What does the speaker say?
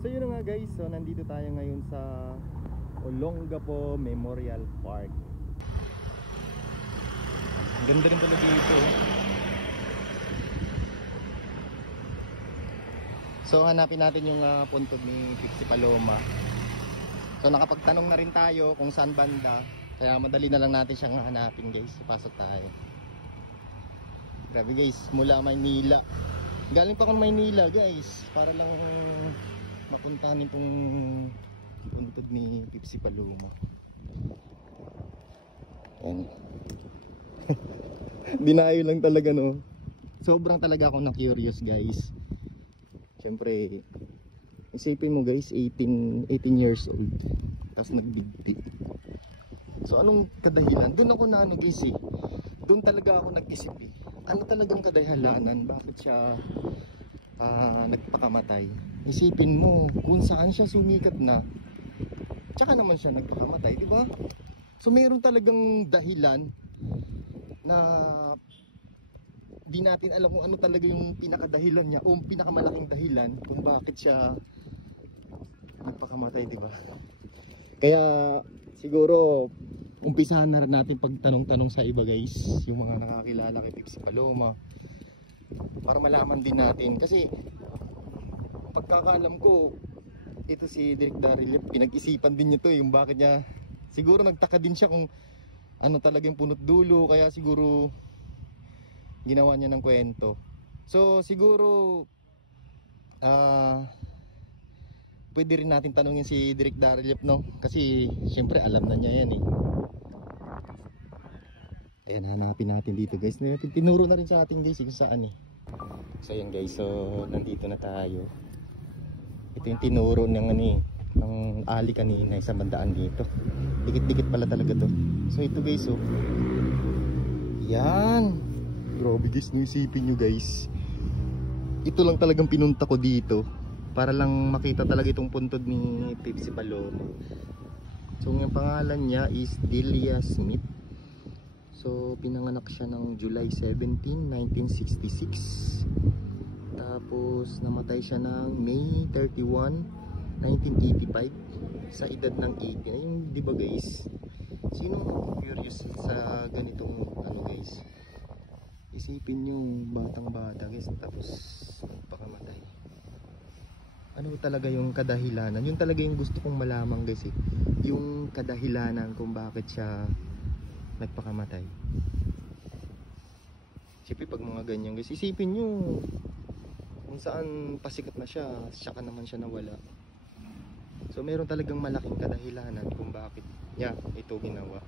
So yun na nga guys, so nandito tayo ngayon sa Olongapo Memorial Park. Ang ganda rin talaga dito. So hanapin natin yung puntod ni Pixie Paloma. So nakapagtanong na rin tayo kung saan banda, kaya madali na lang natin siyang hanapin guys. Pasok tayo. Grabe guys, mula Maynila. Galing pa akong Maynila guys, para lang mapuntahan itong puntod ni Pixie Paloma. Dinayo lang talaga, no. Sobrang talaga ako na curious guys. Siyempre, isipin mo guys, 18 years old, tapos nagbigti. So anong kadahilan? Doon ako na ano guys eh. Doon talaga ako nag-isip eh. Ano talagang kadahilanan? Bakit siya nagpakamatay? Isipin mo kung saan siya sumikat na, tsaka naman siya nagpakamatay, di ba? So mayroon talagang dahilan na di natin alam kung ano talaga yung pinakadahilan niya o pinakamalaking dahilan kung bakit siya nagpakamatay, di ba? Kaya siguro umpisahan na rin natin pagtanong-tanong sa iba guys, yung mga nakakilala kay Pixie Paloma, para malaman din natin. Kasi pagkakaalam ko, ito si Direk Daryl, pinag-isipan din niya to yung bakit niya, siguro nagtaka din siya kung ano talaga yung punot dulo, kaya siguro ginawa niya ng kwento. So siguro pwede rin natin tanongin si Direk Daryl, no? Kasi syempre alam na niya yan eh. Ayan, hanapin natin dito guys. Tinuro na rin sa atin guys kung saan eh. So ayan guys, so nandito na tayo. Ito yung tinuro ng ano eh, ng ali kanina, isang bandaan dito. Dikit-dikit pala talaga to. So ito guys, so yan. Grabe guys, isipin nyo guys, ito lang talagang pinunta ko dito para lang makita talaga itong puntod ni Pixie Paloma. So yung pangalan niya is Delia Smith. So pinanganak siya ng July 17, 1966. Tapos namatay siya ng May 31, 1985 sa edad ng 18. Ayun, di ba guys? Sino curious sa ganitong ano guys? Isipin nyo, batang bata guys, tapos pakamatay. Ano talaga yung kadahilanan? Yun talaga yung gusto kong malaman guys eh. Yung kadahilanan kung bakit siya nagpakamatay. Siyempre pag mga ganyan guys, isipin nyo kung saan pasikat na siya, saka naman siya nawala. So meron talagang malaking kadahilanan kung bakit niya ito ginawa.